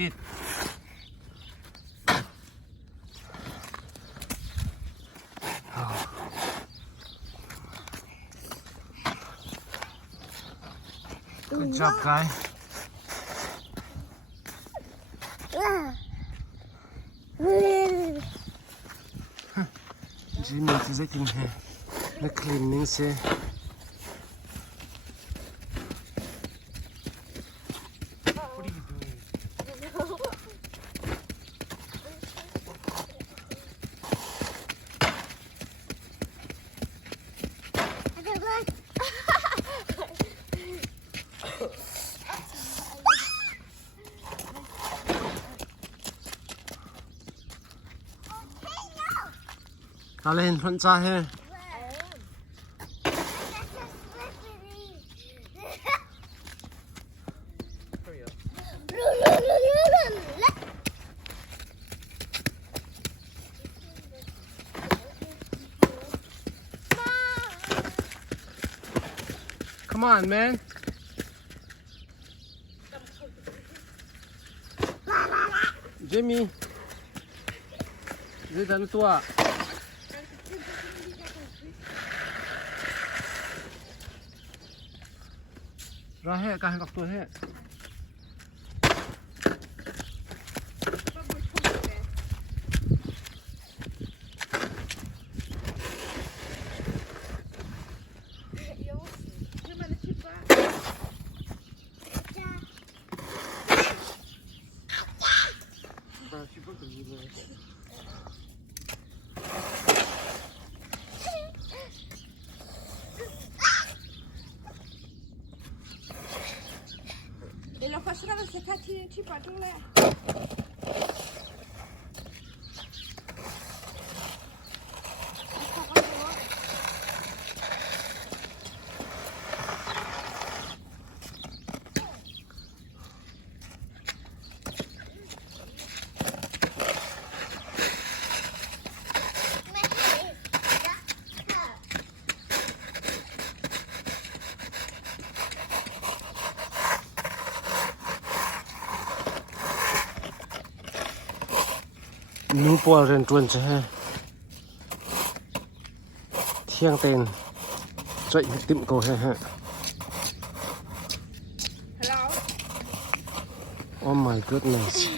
Eat. Good job, guy. Jimmy is taking the cleaning. Say, what are you doing? Nào lên phân cha he. Come on, man. Jimmy. Dưới tận tua. Ra hết cả các tuổi hết. Et la fois là, c'est quand tu pas tout là. Nu bò rèn tuần chứ ha. Thiêng tên dậy tiệm cầu ha ha. Hello. Oh my goodness.